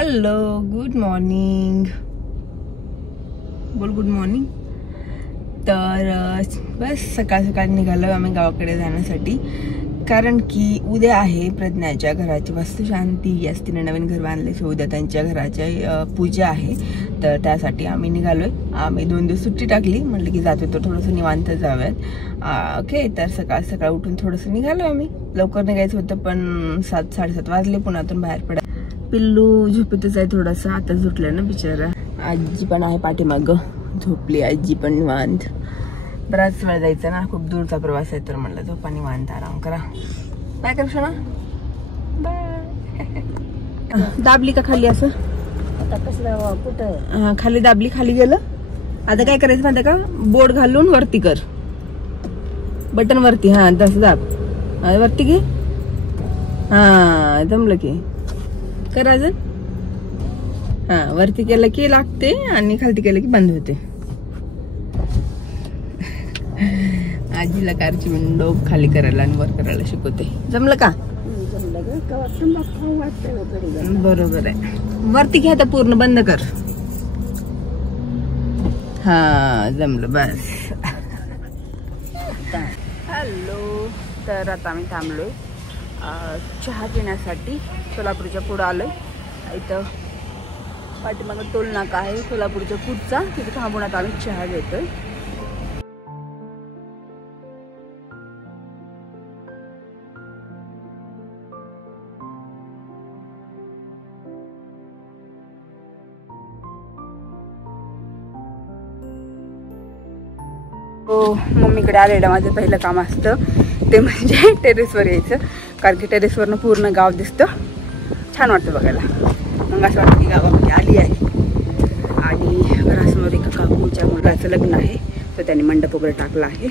Hello, good morning. बोल good morning. तर बस सकाळ सकाळ निघालो आम्ही गावाकडे जाण्यासाठी, कारण की उद्या आहे प्रज्ञाच्या घराची वास्तुशांती असते. नवीन घर बांधले, सो उद्या त्यांच्या घराच्या पूजा आहे. तर त्यासाठी आम्ही निघालोय. आम्ही 2 दिवस सुट्टी टाकली, म्हटलं की जातो तर थोडंसं निवांत जाऊयात. ओके, तर सकाळ सकाळ उठून थोडंसं निघालो आम्ही. लवकर निघायचं होतं पण 7-7:30 वाजले पुण्यातून बाहेर पडा. पिल्लू झोपेतच आहे थोडासा, आता झुटलं ना बिचारा. आजी पण आहे पाठीमाग, झोपली आजी पण निवांत. बराच वेळ जायचं ना, खूप दूरचा प्रवास आहे, तर म्हणलं झोपा निवांत आराम करा. काय करशो ना, दाबली का खाली असं? आता कसलं कुठं खाली दाबली, खाली गेलं. आता काय करायचं माहिती का, बोट घालून वरती कर, बटन वरती. हा तसं दाब, वरती घे. हा जमलं की कर अजून. हा वरती केलं की लागते आणि खालती केलं की बंद होते. आजीला कारची विंडो खाली करायला आणि वर करायला शिकवते. जमलं का? बरोबर आहे. वरती घ्या तर पूर्ण बंद कर. हा जमलं बस. हॅलो, तर आता आम्ही थांबलोय चहा पिण्यासाठी. सोलापूरच्या पुढं आलोय. इथं पाठीमागं टोल नाका आहे सोलापूरच्या पुढचा, तिथे थांबून आता आम्ही चहा घेतोय. हो, मम्मीकडे आलेलं माझं पहिलं काम असतं ते म्हणजे टेरेसवर यायचं, कारण की टेरेसवरनं पूर्ण गाव दिसतं, छान वाटतं बघायला. मग असं वाटतं की गावामध्ये आली आहे. आणि घरासमोर एका काकूच्या मुलाचं लग्न आहे, तर त्यांनी मंडप वगैरे टाकला आहे.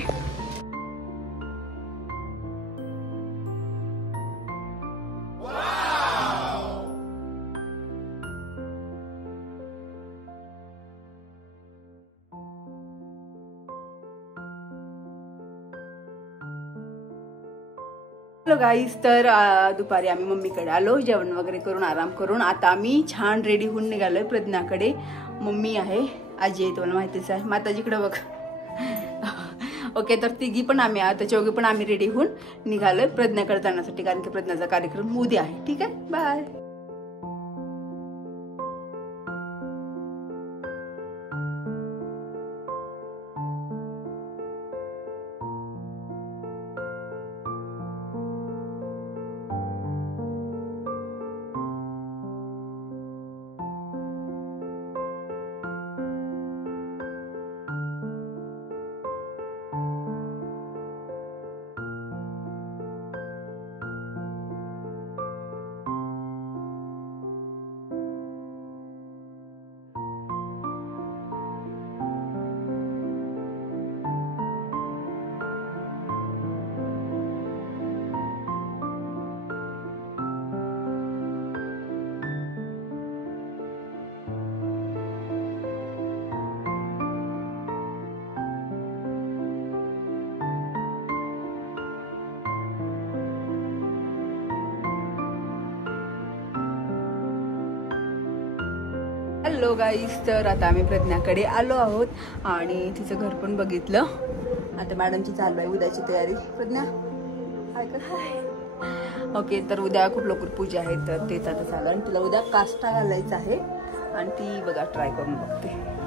हॅलो गाईज, तर दुपारी आम्ही मम्मीकडे आलो, जेवण वगैरे करून आराम करून आता आम्ही छान रेडी होऊन निघालोय प्रज्ञाकडे. मम्मी आहे, आजी आहे, तुम्हाला माहितीच आहे, माताजीकडे बघ. ओके, तर तिघी पण आम्ही आता चौघी पण आम्ही रेडी होऊन निघालोय प्रज्ञाकडे जाण्यासाठी, कारण की प्रज्ञाचा कार्यक्रम उद्या आहे. ठीक आहे, बाय. हॅलो गाईज, तर आता आम्ही प्रज्ञाकडे आलो आहोत आणि तिचं घर पण बघितलं. आता मॅडमची चालू आहे उद्याची तयारी. प्रज्ञा हाय का? ओके, तर उद्या खूप लवकर पूजा आहे, तर तेच आता चालू. आणि तिला उद्या काष्टा घालायचा आहे आणि ती बघा ट्राय करून बघते.